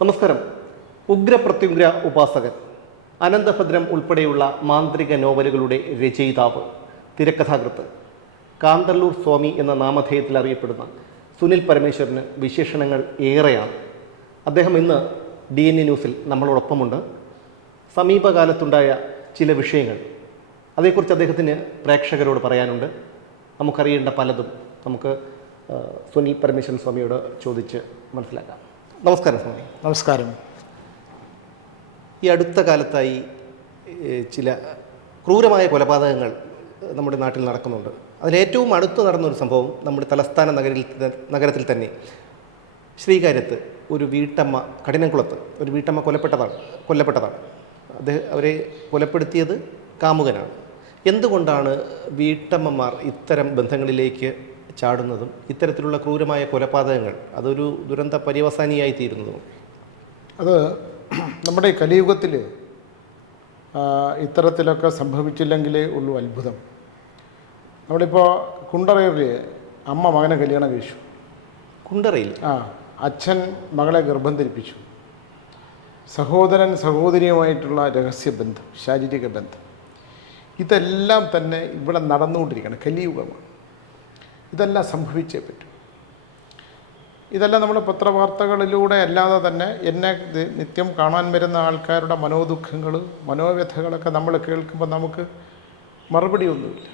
നമസ്കാരം. ഉഗ്രപ്രത്യുഗ്ര ഉപാസകൻ, അനന്തഭദ്രം ഉൾപ്പെടെയുള്ള മാന്ത്രിക നോവലുകളുടെ രചയിതാവ്, തിരക്കഥാകൃത്ത്, കാന്തല്ലൂർ സ്വാമി എന്ന നാമധേയത്തിൽ അറിയപ്പെടുന്ന സുനിൽ പരമേശ്വരന് വിശേഷണങ്ങൾ ഏറെയാണ്. അദ്ദേഹം ഇന്ന് DNA ന്യൂസിൽ നമ്മളോടൊപ്പമുണ്ട്. സമീപകാലത്തുണ്ടായ ചില വിഷയങ്ങൾ, അതേക്കുറിച്ച് അദ്ദേഹത്തിന് പ്രേക്ഷകരോട് പറയാനുണ്ട്. നമുക്കറിയേണ്ട പലതും നമുക്ക് സുനിൽ പരമേശ്വരൻ സ്വാമിയോട് ചോദിച്ച് മനസ്സിലാക്കാം. നമസ്കാരം സ്വാമി. നമസ്കാരം. ഈ അടുത്ത കാലത്തായി ചില ക്രൂരമായ കൊലപാതകങ്ങൾ നമ്മുടെ നാട്ടിൽ നടക്കുന്നുണ്ട്. അതിലേറ്റവും അടുത്ത് നടന്നൊരു സംഭവം നമ്മുടെ തലസ്ഥാന നഗരത്തിൽ തന്നെ ശ്രീകാര്യത്ത് ഒരു വീട്ടമ്മ, കഠിനംകുളത്ത് ഒരു വീട്ടമ്മ കൊല്ലപ്പെട്ടതാണ്. അവരെ കൊലപ്പെടുത്തിയത് കാമുകനാണ്. എന്തുകൊണ്ടാണ് വീട്ടമ്മമാർ ഇത്തരം ബന്ധങ്ങളിലേക്ക് ചാടുന്നതും ഇത്തരത്തിലുള്ള ക്രൂരമായ കൊലപാതകങ്ങൾ അതൊരു ദുരന്ത പര്യവസാനിയായി തീരുന്നതും? അത് നമ്മുടെ കലിയുഗത്തിൽ ഇത്തരത്തിലൊക്കെ സംഭവിച്ചില്ലെങ്കിലേ ഉള്ളൂ അത്ഭുതം. നമ്മളിപ്പോൾ കുണ്ടറയിൽ അമ്മ മകനെ കല്യാണം കഴിച്ചു. കുണ്ടറയിൽ അച്ഛൻ മകളെ ഗർഭം ധരിപ്പിച്ചു. സഹോദരൻ സഹോദരിയുമായിട്ടുള്ള രഹസ്യബന്ധം, ശാരീരിക ബന്ധം, ഇതെല്ലാം തന്നെ ഇവിടെ നടന്നുകൊണ്ടിരിക്കണം. കലിയുഗമാണ്. ഇതെല്ലാം സംഭവിച്ചേ പറ്റൂ. ഇതെല്ലാം നമ്മൾ പത്രവാർത്തകളിലൂടെ അല്ലാതെ തന്നെ എന്നെ നിത്യം കാണാൻ വരുന്ന ആൾക്കാരുടെ മനോദുഃഖങ്ങൾ, മനോവ്യഥകളൊക്കെ നമ്മൾ കേൾക്കുമ്പോൾ നമുക്ക് മറുപടിയൊന്നുമില്ല.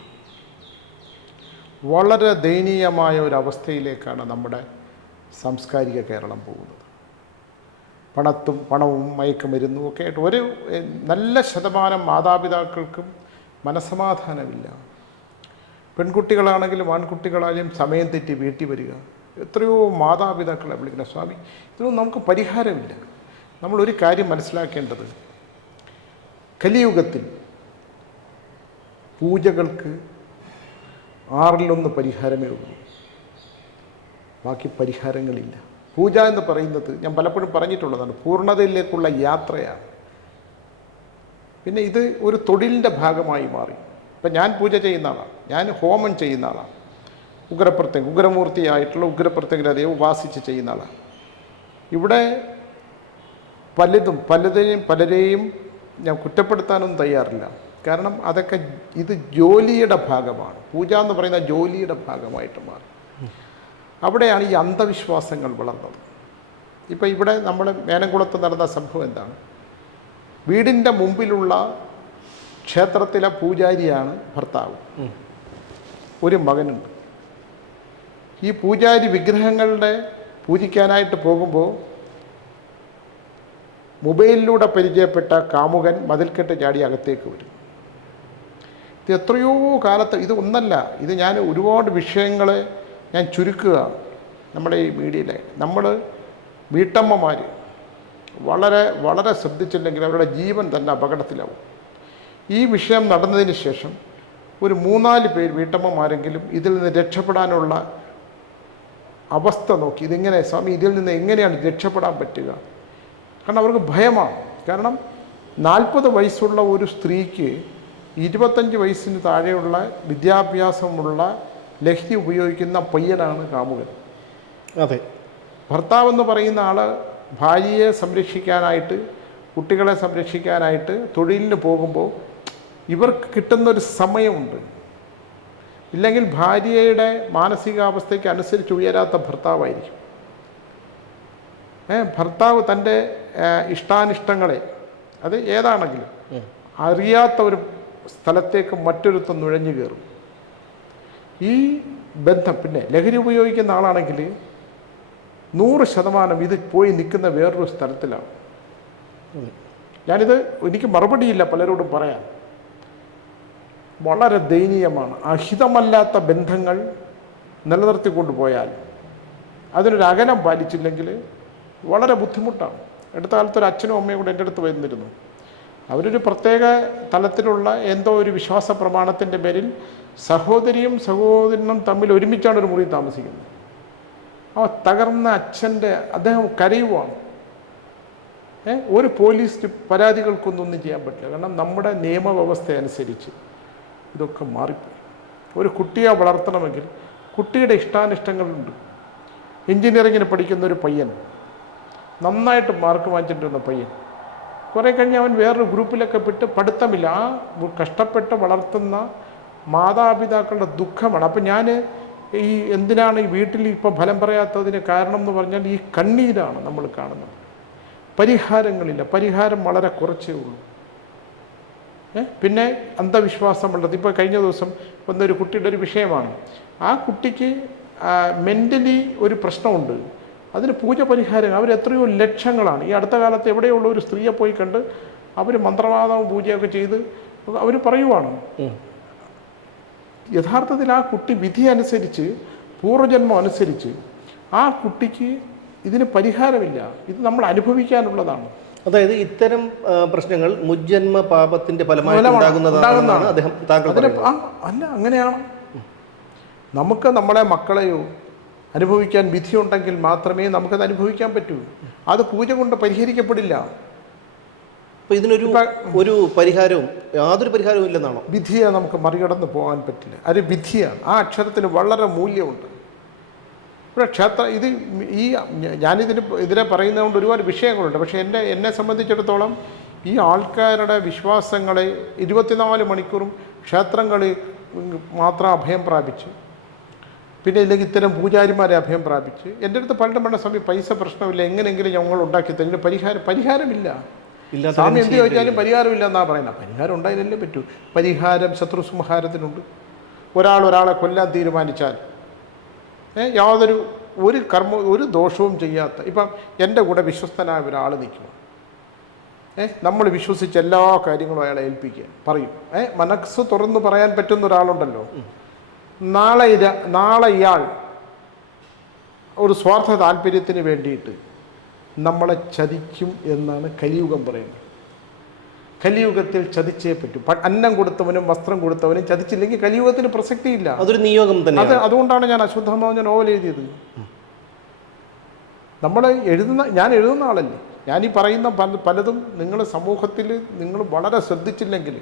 വളരെ ദയനീയമായ ഒരു അവസ്ഥയിലേക്കാണ് നമ്മുടെ സാംസ്കാരിക കേരളം പോകുന്നത്. പണവും മയക്കുമരുന്നും ഒക്കെ ആയിട്ട് ഒരു നല്ല ശതമാനം മാതാപിതാക്കൾക്കും മനസ്സമാധാനമില്ല. പെൺകുട്ടികളാണെങ്കിലും ആൺകുട്ടികളായാലും സമയം തെറ്റി വീട്ടിൽ വരിക. എത്രയോ മാതാപിതാക്കളെ വിളിക്കുന്ന സ്വാമി, ഇതൊന്നും നമുക്ക് പരിഹാരമില്ല. നമ്മളൊരു കാര്യം മനസ്സിലാക്കേണ്ടത്, കലിയുഗത്തിൽ പൂജകൾക്ക് 1/6 പരിഹാരമേ ഉള്ളൂ. ബാക്കി പരിഹാരങ്ങളില്ല. പൂജ എന്ന് പറയുന്നത് ഞാൻ പലപ്പോഴും പറഞ്ഞിട്ടുള്ളതാണ്, പൂർണ്ണതയിലേക്കുള്ള യാത്രയാണ്. പിന്നെ ഇത് ഒരു തൊഴിലിൻ്റെ ഭാഗമായി മാറി. ഇപ്പം ഞാൻ പൂജ ചെയ്യുന്ന ആളാണ്, ഞാൻ ഹോമം ചെയ്യുന്ന ആളാണ്, ഉഗ്രമൂർത്തിയായിട്ടുള്ള ഉഗ്രപ്രത്യഗ്രതയെ ഉപാസിച്ച് ചെയ്യുന്ന ആളാണ്. ഇവിടെ പലരെയും ഞാൻ കുറ്റപ്പെടുത്താനൊന്നും തയ്യാറില്ല. കാരണം അതൊക്കെ ഇത് ജോലിയുടെ ഭാഗമാണ്. പൂജ എന്ന് പറയുന്ന ജോലിയുടെ ഭാഗമായിട്ട് മാറി. അവിടെയാണ് ഈ അന്ധവിശ്വാസങ്ങൾ വളർന്നത്. ഇപ്പം ഇവിടെ നമ്മൾ മേനംകുളത്ത് നടന്ന സംഭവം എന്താണ്? വീടിൻ്റെ മുമ്പിലുള്ള ക്ഷേത്രത്തിലെ പൂജാരിയാണ് ഭർത്താവ്. ഒരു മകനുണ്ട്. ഈ പൂജാരി വിഗ്രഹങ്ങളുടെ പൂജിക്കാനായിട്ട് പോകുമ്പോൾ മൊബൈലിലൂടെ പരിചയപ്പെട്ട കാമുകൻ മതിൽക്കെട്ട് ചാടി അകത്തേക്ക് വരും. ഇത് എത്രയോ കാലത്ത്, ഇത് ഒന്നല്ല, ഇത് ഞാൻ ഒരുപാട് വിഷയങ്ങളെ ഞാൻ ചുരുക്കുക നമ്മുടെ ഈ മീഡിയയിലെ. നമ്മൾ വീട്ടമ്മമാർ വളരെ വളരെ ശ്രദ്ധിച്ചില്ലെങ്കിൽ അവരുടെ ജീവൻ തന്നെ അപകടത്തിലാവും. ഈ വിഷയം നടന്നതിന് ശേഷം ഒരു 3-4 പേര് വീട്ടമ്മമാരെങ്കിലും ഇതിൽ നിന്ന് രക്ഷപ്പെടാനുള്ള അവസ്ഥ നോക്കി. ഇതിങ്ങനെ സ്വാമി, ഇതിൽ നിന്ന് എങ്ങനെയാണ് രക്ഷപ്പെടാൻ പറ്റുക? കാരണം അവർക്ക് ഭയമാണ്. കാരണം 40 വയസ്സുള്ള ഒരു സ്ത്രീക്ക് 25 വയസ്സിന് താഴെയുള്ള വിദ്യാഭ്യാസമുള്ള ലഹരി ഉപയോഗിക്കുന്ന പയ്യനാണ് കാമുകൻ. അതെ. ഭർത്താവെന്ന് പറയുന്ന ആൾ ഭാര്യയെ സംരക്ഷിക്കാനായിട്ട്, കുട്ടികളെ സംരക്ഷിക്കാനായിട്ട് തൊഴിലിന് പോകുമ്പോൾ ഇവർക്ക് കിട്ടുന്നൊരു സമയമുണ്ട്. ഇല്ലെങ്കിൽ ഭാര്യയുടെ മാനസികാവസ്ഥയ്ക്ക് അനുസരിച്ച് ഉയരാത്ത ഭർത്താവായിരിക്കും. ഭർത്താവ് തൻ്റെ ഇഷ്ടാനിഷ്ടങ്ങളെ, അത് ഏതാണെങ്കിലും അറിയാത്ത ഒരു സ്ഥലത്തേക്ക് മറ്റൊരുത്തം നുഴഞ്ഞു കയറും. ഈ ബന്ധം, പിന്നെ ലഹരി ഉപയോഗിക്കുന്ന ആളാണെങ്കിൽ 100% ഇത് പോയി നിൽക്കുന്ന വേറൊരു സ്ഥലത്തിലാണ്. ഞാനിത്, എനിക്ക് മറുപടിയില്ല പലരോടും പറയാൻ. വളരെ ദയനീയമാണ്. അഹിതമല്ലാത്ത ബന്ധങ്ങൾ നിലനിർത്തിക്കൊണ്ടു പോയാൽ, അതിനൊരു അകലം പാലിച്ചില്ലെങ്കിൽ വളരെ ബുദ്ധിമുട്ടാണ്. അടുത്ത കാലത്ത് ഒരു അച്ഛനും അമ്മയും കൂടെ എൻ്റെ അടുത്ത് വന്നിരുന്നു. അവരൊരു പ്രത്യേക തലത്തിലുള്ള എന്തോ ഒരു വിശ്വാസ പ്രമാണത്തിൻ്റെ പേരിൽ സഹോദരിയും സഹോദരനും തമ്മിൽ ഒരുമിച്ചാണ് ഒരു മുറി താമസിക്കുന്നത്. ആ തകർന്ന അദ്ദേഹം കരയുവാണ്. ഒരു പോലീസ് പരാതികൾക്കൊന്നും ചെയ്യാൻ പറ്റില്ല. കാരണം നമ്മുടെ നിയമവ്യവസ്ഥ അനുസരിച്ച് ഇതൊക്കെ മാറിപ്പോയി. ഒരു കുട്ടിയെ വളർത്തണമെങ്കിൽ കുട്ടിയുടെ ഇഷ്ടാനിഷ്ടങ്ങളുണ്ട്. എൻജിനീയറിങ്ങിന് പഠിക്കുന്ന ഒരു പയ്യൻ നന്നായിട്ട് മാർക്ക് വാങ്ങിച്ചിട്ടുള്ള പയ്യൻ. കുറേ കഴിഞ്ഞ് അവൻ വേറൊരു ഗ്രൂപ്പിലൊക്കെ പെട്ട് പഠിത്തമില്ല. ആ കഷ്ടപ്പെട്ട് വളർത്തുന്ന മാതാപിതാക്കളുടെ ദുഃഖമാണ്. അപ്പം ഞാൻ ഈ എന്തിനാണ് ഈ വീട്ടിൽ ഇപ്പോൾ ഫലം പറയാത്തതിന് കാരണം എന്ന് പറഞ്ഞാൽ ഈ കണ്ണീരാണ് നമ്മൾ കാണുന്നത്. പരിഹാരങ്ങളില്ല, പരിഹാരം വളരെ കുറച്ചേ ഉള്ളൂ. പിന്നെ അന്ധവിശ്വാസമുള്ളത്. ഇപ്പോൾ കഴിഞ്ഞ ദിവസം വന്നൊരു കുട്ടിയുടെ ഒരു വിഷയമാണ്. ആ കുട്ടിക്ക് മെൻ്റലി ഒരു പ്രശ്നമുണ്ട്. അതിന് പൂജ പരിഹാരം അവരെത്രയോ ലക്ഷങ്ങളാണ്. ഈ അടുത്ത കാലത്ത് എവിടെയുള്ള ഒരു സ്ത്രീയെ പോയി കണ്ട് അവർ മന്ത്രവാദവും പൂജയൊക്കെ ചെയ്ത് അവർ പറയുവാണ്. യഥാർത്ഥത്തിൽ ആ കുട്ടി വിധി അനുസരിച്ച്, പൂർവ്വജന്മം അനുസരിച്ച് ആ കുട്ടിക്ക് ഇതിന് പരിഹാരമില്ല. ഇത് നമ്മൾ അനുഭവിക്കാനുള്ളതാണ്. അതായത് ഇത്തരം പ്രശ്നങ്ങൾ മുജ്ജന്മ പാപത്തിന്റെ ഫലമായിട്ട് ഉണ്ടാകുന്നതാണ് അദ്ദേഹം താങ്കൾ അല്ല, അങ്ങനെയാണ്. നമുക്ക് നമ്മളെ മക്കളെയോ അനുഭവിക്കാൻ വിധിയുണ്ടെങ്കിൽ മാത്രമേ നമുക്കത് അനുഭവിക്കാൻ പറ്റൂ. അത് പൂജ കൊണ്ട് പരിഹരിക്കപ്പെടില്ല. അപ്പോൾ ഇതിനൊരു ഒരു പരിഹാരവും യാതൊരു പരിഹാരവും ഇല്ലെന്നാണോ? വിധിയെ നമുക്ക് മറികടന്ന് പോകാൻ പറ്റില്ല. അത് വിധിയാണ്. ആ അക്ഷരത്തിന് വളരെ മൂല്യമുണ്ട്. ഇവിടെ ഇത് ഈ ഇതിനെ പറയുന്നതുകൊണ്ട് ഒരുപാട് വിഷയങ്ങളുണ്ട്. പക്ഷേ എന്നെ സംബന്ധിച്ചിടത്തോളം ഈ ആൾക്കാരുടെ വിശ്വാസങ്ങളെ 24 മണിക്കൂറും ക്ഷേത്രങ്ങളിൽ മാത്രം അഭയം പ്രാപിച്ച്, പിന്നെ ഇല്ലെങ്കിൽ ഇത്തരം പൂജാരിമാരെ അഭയം പ്രാപിച്ച്, എൻ്റെ അടുത്ത് പലരും പറഞ്ഞ സ്വാമി പൈസ പ്രശ്നമില്ല, എങ്ങനെയെങ്കിലും ഞങ്ങൾ ഉണ്ടാക്കി തരും. പരിഹാരമില്ല. സ്വാമി എന്ത് ചോദിച്ചാലും പരിഹാരമില്ല എന്നാണ് പറയുന്നത്. പരിഹാരം ഉണ്ടായാലല്ലേ പറ്റൂ. പരിഹാരം ശത്രു സംഹാരത്തിനുണ്ട്. ഒരാളെ കൊല്ലാൻ തീരുമാനിച്ചാൽ ഒരു ദോഷവും ചെയ്യാത്ത, ഇപ്പം എൻ്റെ കൂടെ വിശ്വസ്തനായ ഒരാൾ നിൽക്കുക, നമ്മൾ വിശ്വസിച്ച് എല്ലാ കാര്യങ്ങളും അയാളെ ഏൽപ്പിക്കുക, പറയും. മനസ്സ് തുറന്ന് പറയാൻ പറ്റുന്ന ഒരാളുണ്ടല്ലോ. നാളെ ഇയാൾ ഒരു സ്വാർത്ഥ താല്പര്യത്തിന് വേണ്ടിയിട്ട് നമ്മളെ ചതിക്കും എന്നാണ് കലിയുഗം പറയുന്നത്. കലിയുഗത്തിൽ ചതിച്ചേ പറ്റൂ. അന്നം കൊടുത്തവനും വസ്ത്രം കൊടുത്തവനും ചതിച്ചില്ലെങ്കിൽ കലിയുഗത്തിന് പ്രസക്തിയില്ല. അതൊരു നിയോഗം തന്നെ. അതുകൊണ്ടാണ് ഞാൻ അശ്വത്ഥമാവ നോവൽ എഴുതിയത്. ഞാൻ എഴുതുന്ന ആളല്ലേ. ഞാനീ പറയുന്ന പലതും നിങ്ങൾ സമൂഹത്തിൽ നിങ്ങൾ വളരെ ശ്രദ്ധിച്ചില്ലെങ്കിൽ,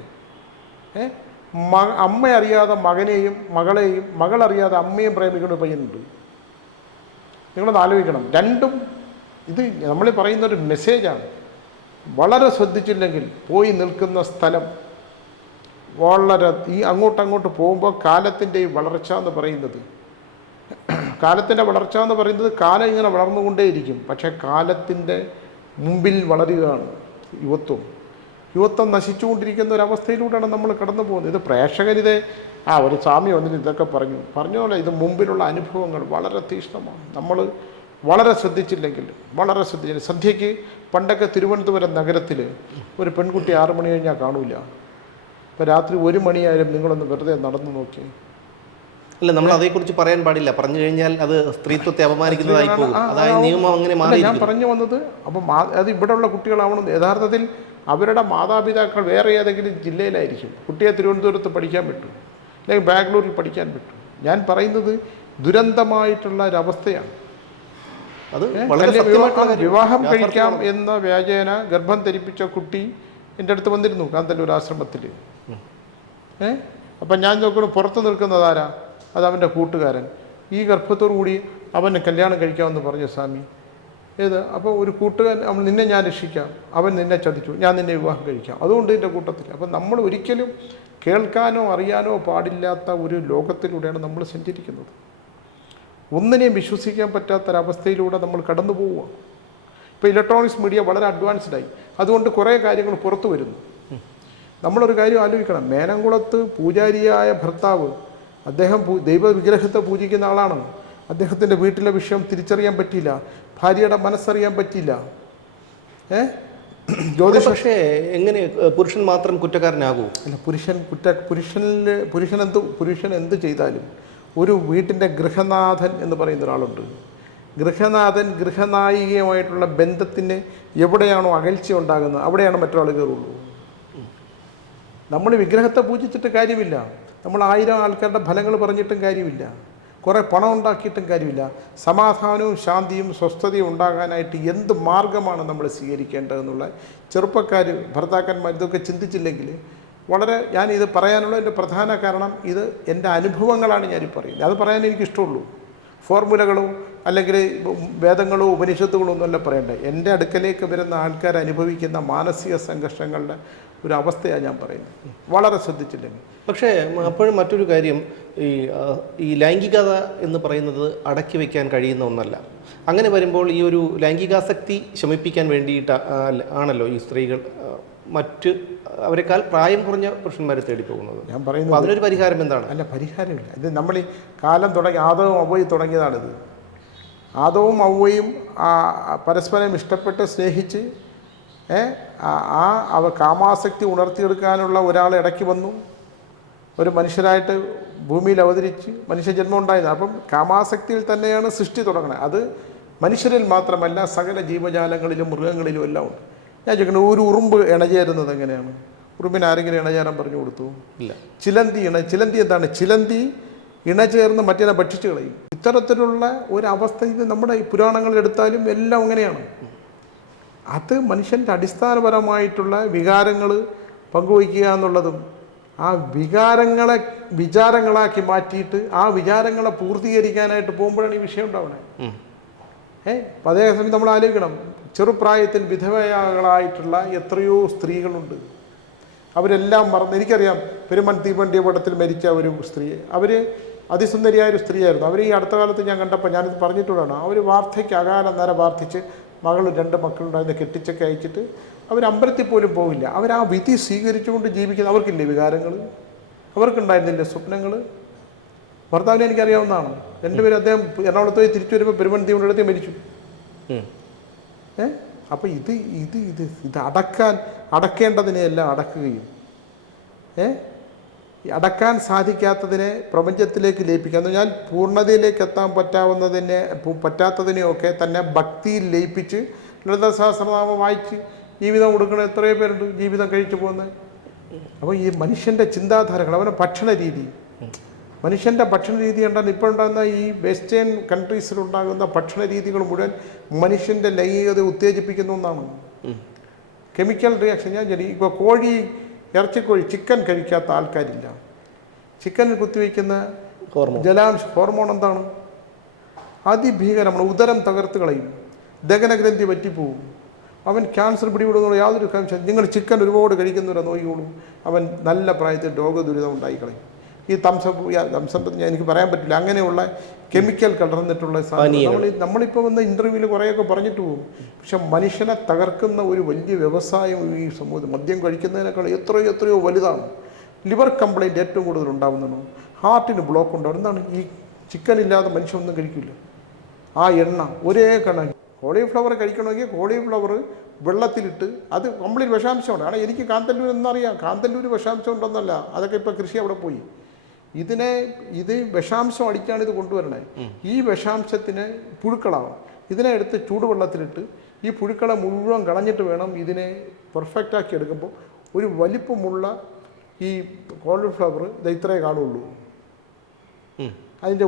അമ്മ അറിയാതെ മകനെയും മകളെയും, മകളറിയാതെ അമ്മയും പ്രേമിക്കുന്ന പയ്യനുണ്ട്. നിങ്ങളൊന്ന് ആലോചിക്കണം. രണ്ടും ഇത് നമ്മൾ പറയുന്നൊരു മെസ്സേജാണ്. വളരെ ശ്രദ്ധിച്ചില്ലെങ്കിൽ പോയി നിൽക്കുന്ന സ്ഥലം വളരെ അങ്ങോട്ട് പോകുമ്പോൾ കാലത്തിൻ്റെ ഈ വളർച്ച എന്ന് പറയുന്നത്, കാലം ഇങ്ങനെ വളർന്നുകൊണ്ടേയിരിക്കും. പക്ഷേ കാലത്തിൻ്റെ മുമ്പിൽ വളരുകയാണ് യുവത്വം നശിച്ചുകൊണ്ടിരിക്കുന്ന ഒരവസ്ഥയിലൂടെയാണ് നമ്മൾ കടന്നു പോകുന്നത്. ഇത് പ്രേക്ഷകരിത് ഒരു സ്വാമി വന്നിട്ട് ഇതൊക്കെ പറഞ്ഞോളെ, ഇത് മുമ്പിലുള്ള അനുഭവങ്ങൾ വളരെ തീക്ഷ്ണമാണ്. നമ്മൾ വളരെ ശ്രദ്ധിച്ചില്ലെങ്കിൽ സന്ധ്യയ്ക്ക് പണ്ടൊക്കെ തിരുവനന്തപുരം നഗരത്തിൽ ഒരു പെൺകുട്ടി 6 മണി കഴിഞ്ഞാൽ കാണൂല. ഇപ്പോൾ രാത്രി 1 മണിയായാലും നിങ്ങളൊന്ന് വെറുതെ നടന്നു നോക്കി. അല്ല, നമ്മൾ അതേക്കുറിച്ച് പറയാൻ പാടില്ല. പറഞ്ഞു കഴിഞ്ഞാൽ അത് സ്ത്രീത്വത്തെ അപമാനിക്കുന്നതായി പോകും. അതായത് നിയമം അങ്ങനെ മാറി. ഞാൻ പറഞ്ഞു വന്നത് അപ്പം അത് ഇവിടെയുള്ള കുട്ടികളാവണം. യഥാർത്ഥത്തിൽ അവരുടെ മാതാപിതാക്കൾ വേറെ ഏതെങ്കിലും ജില്ലയിലായിരിക്കും. കുട്ടിയെ തിരുവനന്തപുരത്ത് പഠിക്കാൻ പറ്റും, അല്ലെങ്കിൽ ബാംഗ്ലൂരിൽ പഠിക്കാൻ പറ്റും. ഞാൻ പറയുന്നത് ദുരന്തമായിട്ടുള്ള ഒരവസ്ഥയാണ്. അത് വിവാഹം കഴിക്കാം എന്ന വ്യാജേന ഗർഭം ധരിപ്പിച്ച കുട്ടി എൻ്റെ അടുത്ത് വന്നിരുന്നു കാന്തല്ലൂർ ആശ്രമത്തിൽ. അപ്പം ഞാൻ നോക്കണം, പുറത്ത് നിൽക്കുന്നതാരാ? അത് അവൻ്റെ കൂട്ടുകാരൻ. ഈ ഗർഭത്തോടു കൂടി അവന് കല്യാണം കഴിക്കാമെന്ന് പറഞ്ഞു സ്വാമി. അപ്പോൾ ഒരു കൂട്ടുകാരൻ, നിന്നെ ഞാൻ രക്ഷിക്കാം, അവൻ നിന്നെ ചതിച്ചു, ഞാൻ നിന്നെ വിവാഹം കഴിക്കാം, അതുകൊണ്ട് എൻ്റെ കൂട്ടത്തിൽ. അപ്പം നമ്മൾ ഒരിക്കലും കേൾക്കാനോ അറിയാനോ പാടില്ലാത്ത ഒരു ലോകത്തിലൂടെയാണ് നമ്മൾ സഞ്ചരിക്കുന്നത്. ഒന്നിനെയും വിശ്വസിക്കാൻ പറ്റാത്തൊരവസ്ഥയിലൂടെ നമ്മൾ കടന്നു പോവുക. ഇപ്പോൾ ഇലക്ട്രോണിക്സ് മീഡിയ വളരെ അഡ്വാൻസ്ഡായി. അതുകൊണ്ട് കുറേ കാര്യങ്ങൾ പുറത്തു വരുന്നു. നമ്മളൊരു കാര്യം ആലോചിക്കണം. മേനംകുളത്ത് പൂജാരിയായ ഭർത്താവ്, അദ്ദേഹം ദൈവവിഗ്രഹത്തെ പൂജിക്കുന്ന ആളാണ്. അദ്ദേഹത്തിൻ്റെ വീട്ടിലെ വിഷയം തിരിച്ചറിയാൻ പറ്റിയില്ല, ഭാര്യയുടെ മനസ്സറിയാൻ പറ്റിയില്ല. പക്ഷേ എങ്ങനെ പുരുഷൻ മാത്രം കുറ്റക്കാരനാകൂ? അല്ല, പുരുഷൻ എന്ത് ചെയ്താലും ഒരു വീട്ടിൻ്റെ ഗൃഹനാഥൻ എന്ന് പറയുന്ന ഒരാളുണ്ട്. ഗൃഹനാഥൻ ഗൃഹനായികയുമായിട്ടുള്ള ബന്ധത്തിന് എവിടെയാണോ അകൽച്ച ഉണ്ടാകുന്നത് അവിടെയാണ് മറ്റൊരാൾ കയറുള്ളൂ. നമ്മൾ വിഗ്രഹത്തെ പൂജിച്ചിട്ട് കാര്യമില്ല, നമ്മൾ 1000 ആൾക്കാരുടെ ഫലങ്ങൾ പറഞ്ഞിട്ടും കാര്യമില്ല, കുറേ പണം ഉണ്ടാക്കിയിട്ടും കാര്യമില്ല. സമാധാനവും ശാന്തിയും സ്വസ്ഥതയും ഉണ്ടാകാനായിട്ട് എന്ത് മാർഗമാണ് നമ്മൾ സ്വീകരിക്കേണ്ടതെന്നുള്ള ചെറുപ്പക്കാർ, ഭർത്താക്കന്മാർ ഇതൊക്കെ ചിന്തിച്ചില്ലെങ്കിൽ ഞാനിത് പറയാനുള്ള എൻ്റെ പ്രധാന കാരണം ഇത് എൻ്റെ അനുഭവങ്ങളാണ് ഞാനീ പറയുന്നത്. അത് പറയാൻ എനിക്കിഷ്ടമുള്ളൂ. ഫോർമുലകളോ അല്ലെങ്കിൽ വേദങ്ങളോ ഉപനിഷത്തുകളോ ഒന്നുമല്ല പറയേണ്ടത്. എൻ്റെ അടുക്കലേക്ക് വരുന്ന ആൾക്കാർ അനുഭവിക്കുന്ന മാനസിക സംഘർഷങ്ങളുടെ ഒരു അവസ്ഥയാണ് ഞാൻ പറയുന്നത്, വളരെ ശ്രദ്ധിച്ചില്ലെങ്കിൽ. പക്ഷേ അപ്പോഴും മറ്റൊരു കാര്യം, ഈ ലൈംഗികത എന്ന് പറയുന്നത് അടക്കി വയ്ക്കാൻ കഴിയുന്ന ഒന്നല്ല. അങ്ങനെ വരുമ്പോൾ ഈ ഒരു ലൈംഗികാസക്തി ശമിപ്പിക്കാൻ വേണ്ടിയിട്ട് ആണല്ലോ ഈ സ്ത്രീകൾ മറ്റ് അവരെക്കാൾ പ്രായം കുറഞ്ഞ പുരുഷന്മാരെ തേടി പോകുന്നത്. ഞാൻ പറയുന്നത് അതിനൊരു പരിഹാരം എന്താണ്? അല്ല, പരിഹാരമില്ല. ഇത് നമ്മൾ ഈ കാലം തുടങ്ങി ആദവും അവയും തുടങ്ങിയതാണിത്. ആദവും അവയും പരസ്പരം ഇഷ്ടപ്പെട്ട് സ്നേഹിച്ച് കാമാസക്തി ഉണർത്തിയെടുക്കാനുള്ള ഒരാൾ ഇടയ്ക്ക് വന്നു, ഒരു മനുഷ്യരായിട്ട് ഭൂമിയിൽ അവതരിച്ച് മനുഷ്യജന്മം ഉണ്ടായത്. അപ്പം കാമാസക്തിയിൽ തന്നെയാണ് സൃഷ്ടി തുടങ്ങുന്നത്. അത് മനുഷ്യരിൽ മാത്രമല്ല, സകല ജീവജാലങ്ങളിലും മൃഗങ്ങളിലും എല്ലാം ഉണ്ട്. ഞാൻ ചോദിക്കുന്നത്, ഒരു ഉറുമ്പ് ഇണചേരുന്നത് എങ്ങനെയാണ്? ഉറുമ്പിന് ആരെങ്കിലും ഇണചേരാൻ പറഞ്ഞു കൊടുത്തു? ഇല്ല. ചിലന്തി എന്താണ്? ചിലന്തി ഇണചേർന്ന് മറ്റേ ഭക്ഷിച്ചു കളയും. ഇത്തരത്തിലുള്ള ഒരവസ്ഥ ഇത് നമ്മുടെ ഈ പുരാണങ്ങളിൽ എടുത്താലും എല്ലാം അങ്ങനെയാണ്. അത് മനുഷ്യൻ്റെ അടിസ്ഥാനപരമായിട്ടുള്ള വികാരങ്ങൾ പങ്കുവയ്ക്കുക എന്നുള്ളതും ആ വികാരങ്ങളെ വിചാരങ്ങളാക്കി മാറ്റിയിട്ട് ആ വിചാരങ്ങളെ പൂർത്തീകരിക്കാനായിട്ട് പോകുമ്പോഴാണ് ഈ വിഷയം ഉണ്ടാവുന്നത്. അപ്പം അതേസമയം നമ്മൾ ആലോചിക്കണം, ചെറുപ്രായത്തിൽ വിധവകളായിട്ടുള്ള എത്രയോ സ്ത്രീകളുണ്ട്. അവരെല്ലാം മറന്ന്, എനിക്കറിയാം പെരുമൺ തീവണ്ടി അപകടത്തിൽ മരിച്ച ഒരു സ്ത്രീ, അവർ അതിസുന്ദരിയായൊരു സ്ത്രീയായിരുന്നു. അവർ ഈ അടുത്ത കാലത്ത് ഞാൻ കണ്ടപ്പോൾ ഞാനിത് പറഞ്ഞിട്ടുള്ളതാണ്. അവർ വാർദ്ധയ്ക്ക് അകാലം നേരെ വാർദ്ധിച്ച് മകൾ 2 മക്കളുണ്ടായിരുന്ന കെട്ടിച്ചൊക്കെ അയച്ചിട്ട് അവർ അമ്പലത്തിൽ പോലും പോകില്ല. അവർ ആ വിധി സ്വീകരിച്ചുകൊണ്ട് ജീവിക്കുന്നത്. അവർക്കില്ലേ വികാരങ്ങൾ? അവർക്കുണ്ടായിരുന്നില്ലേ സ്വപ്നങ്ങൾ? ഭർത്താവിനെ എനിക്കറിയാവുന്നതാണ്. 2 പേരും അദ്ദേഹം എറണാകുളത്ത് പോയി തിരിച്ചു വരുമ്പോൾ പെരുമൺ തീവണ്ടിയിടത്ത് മരിച്ചു. അപ്പോൾ ഇത് അടക്കേണ്ടതിനെയെല്ലാം അടക്കുകയും അടക്കാൻ സാധിക്കാത്തതിനെ പ്രപഞ്ചത്തിലേക്ക് ലയിപ്പിക്കുക എന്ന് പറഞ്ഞാൽ പൂർണ്ണതയിലേക്ക് എത്താൻ പറ്റാത്തതിനെയൊക്കെ തന്നെ ഭക്തിയിൽ ലയിപ്പിച്ച് ലളിത സഹസ്രനാമം വായിച്ച് ജീവിതം കൊടുക്കണ എത്രയോ പേരുണ്ട് ജീവിതം കഴിച്ചു പോകുന്നത്. അപ്പോൾ ഈ മനുഷ്യൻ്റെ ചിന്താധാരകൾ, അവൻ്റെ ഭക്ഷണ രീതി, മനുഷ്യൻ്റെ ഭക്ഷണ രീതി കണ്ടാൽ ഇപ്പോൾ ഉണ്ടാകുന്ന ഈ വെസ്റ്റേൺ കൺട്രീസിലുണ്ടാകുന്ന ഭക്ഷണ രീതികൾ മുഴുവൻ മനുഷ്യൻ്റെ ലൈംഗികത ഉത്തേജിപ്പിക്കുന്ന ഒന്നാണ്. Chemical reaction. ഞാൻ ഇപ്പോൾ ഇറച്ചിക്കോഴി, ചിക്കൻ കഴിക്കാത്ത ആൾക്കാരില്ല. ചിക്കനിൽ കുത്തിവയ്ക്കുന്ന ഹോർമോൺ എന്താണ്? അതിഭീകരമാണ്. ഉദരം തകർത്ത് കളയും, ദഹനഗ്രന്ഥി പറ്റിപ്പോവും, അവൻ ക്യാൻസർ പിടിപെടുന്നുള്ള യാതൊരു കാര്യം. നിങ്ങൾ ചിക്കൻ ഒരുപാട് കഴിക്കുന്നവരെ നോക്കിക്കോളും, അവൻ നല്ല പ്രായത്തിൽ രോഗദുരിതം ഉണ്ടായിക്കളയും. ഈ തംസപ്പ് എനിക്ക് പറയാൻ പറ്റില്ല, അങ്ങനെയുള്ള കെമിക്കൽ കലർന്നിട്ടുള്ള സാധനം നമ്മളിപ്പോൾ വന്ന ഇൻ്റർവ്യൂവിൽ കുറേയൊക്കെ പറഞ്ഞിട്ട് പോകും. പക്ഷെ മനുഷ്യനെ തകർക്കുന്ന ഒരു വലിയ വ്യവസായം ഈ സമൂഹത്തിൽ മദ്യം കഴിക്കുന്നതിനേക്കാൾ എത്രയോ വലുതാണ്. ലിവർ കംപ്ലൈൻറ്റ് ഏറ്റവും കൂടുതൽ ഉണ്ടാകുന്നതാണ്, ഹാർട്ടിന് ബ്ലോക്ക് ഉണ്ടാകും. എന്താണ്? ഈ ചിക്കൻ ഇല്ലാതെ മനുഷ്യനൊന്നും കഴിക്കില്ല. ആ എണ്ണ ഒരേ കണക്ക്. കോളിഫ്ലവർ കഴിക്കണമെങ്കിൽ കോളിഫ്ലവർ വെള്ളത്തിലിട്ട്, അത് കംപ്ലീറ്റ് വിഷാംശമാണ്. കാരണം എനിക്ക് കാന്തല്ലൂർ എന്നറിയാം, കാന്തല്ലൂർ വിഷാംശം ഉണ്ടെന്നല്ല, അതൊക്കെ ഇപ്പോൾ കൃഷി അവിടെ പോയി. ഇത് വിഷാംശം അടിച്ചാണ് ഇത് കൊണ്ടുവരണേ. ഈ വിഷാംശത്തിന് പുഴുക്കളാവും. ഇതിനെ എടുത്ത് ചൂടുവെള്ളത്തിലിട്ട് ഈ പുഴുക്കളെ മുഴുവൻ കളഞ്ഞിട്ട് വേണം ഇതിനെ പെർഫെക്റ്റാക്കി എടുക്കുമ്പോൾ ഒരു വലിപ്പമുള്ള ഈ കോളിഫ്ലവർ ഇത് ഇത്രേ കാണുള്ളൂ. അതിൻ്റെ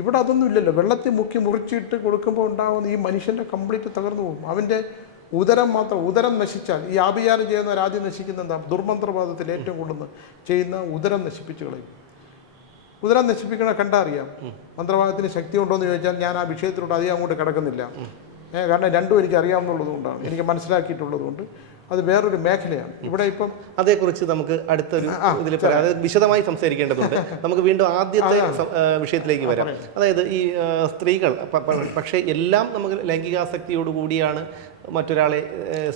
ഇവിടെ അതൊന്നും ഇല്ലല്ലോ. വെള്ളത്തിൽ മുക്കി മുറിച്ചിട്ട് കൊടുക്കുമ്പോൾ ഉണ്ടാകുന്ന ഈ മനുഷ്യൻ്റെ കംപ്ലീറ്റ് തകർന്നു പോകും. അവൻ്റെ ഉദരം മാത്രം, ഉദരം നശിച്ചാൽ ഈ ആഭിചാരം ചെയ്യുന്നവരാദ്യം നശിക്കുന്ന എന്താ? ദുർമന്ത്രവാദത്തിൽ ഏറ്റവും കൂടുതൽ ചെയ്യുന്ന ഉദരം നശിപ്പിച്ചു കളയും. ഉദരം നശിപ്പിക്കണ കണ്ടറിയാം. മന്ത്രവാദത്തിന് ശക്തി ഉണ്ടോ എന്ന് ചോദിച്ചാൽ ഞാൻ ആ വിഷയത്തിലോട്ട് അധികം അങ്ങോട്ട് കിടക്കുന്നില്ല. കാരണം രണ്ടും എനിക്ക് അറിയാവുന്നുള്ളത് കൊണ്ടാണ്, എനിക്ക് മനസ്സിലാക്കിയിട്ടുള്ളത് കൊണ്ട്. അത് വേറൊരു മേഖലയാണ്. ഇവിടെ ഇപ്പം അതേക്കുറിച്ച് നമുക്ക് അടുത്തൊരു ഇതിൽ പറയാം, അത് വിശദമായി സംസാരിക്കേണ്ടതുണ്ട്. നമുക്ക് വീണ്ടും ആദ്യത്തെ വിഷയത്തിലേക്ക് വരാം. അതായത് ഈ സ്ത്രീകൾ പക്ഷേ എല്ലാം നമുക്ക് ലൈംഗികാസക്തിയോടുകൂടിയാണ് മറ്റൊരാളെ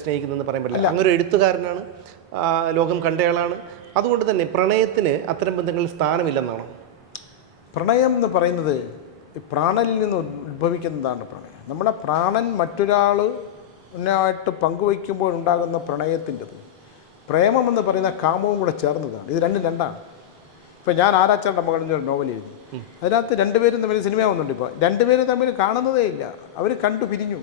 സ്നേഹിക്കുന്നതെന്ന് പറയാൻ പറ്റില്ല. അങ്ങനെ ഒരു എഴുത്തുകാരനാണ്, ലോകം കണ്ടയാളാണ്. അതുകൊണ്ട് തന്നെ പ്രണയത്തിന് അത്തരം ബന്ധങ്ങളിൽ സ്ഥാനമില്ലെന്നാണ്. പ്രണയം എന്ന് പറയുന്നത് പ്രാണനിൽ നിന്ന് ഉത്ഭവിക്കുന്നതാണ് പ്രണയം. നമ്മുടെ പ്രാണൻ മറ്റൊരാളായിട്ട് പങ്കുവയ്ക്കുമ്പോൾ ഉണ്ടാകുന്ന പ്രണയത്തിൻ്റെത്, പ്രേമമെന്ന് പറയുന്ന കാമവും കൂടെ ചേർന്നതാണ്. ഇത് രണ്ടാണ്. ഇപ്പോൾ ഞാൻ ആരാച്ചാരുടെ മകളിൽ ഒരു നോവൽ എഴുതി, അതിനകത്ത് 2 പേരും തമ്മിൽ സിനിമയാവുന്നുണ്ട്. ഇപ്പോൾ 2 പേരും തമ്മിൽ കാണുന്നതേ ഇല്ല, അവർ കണ്ടു പിരിഞ്ഞു.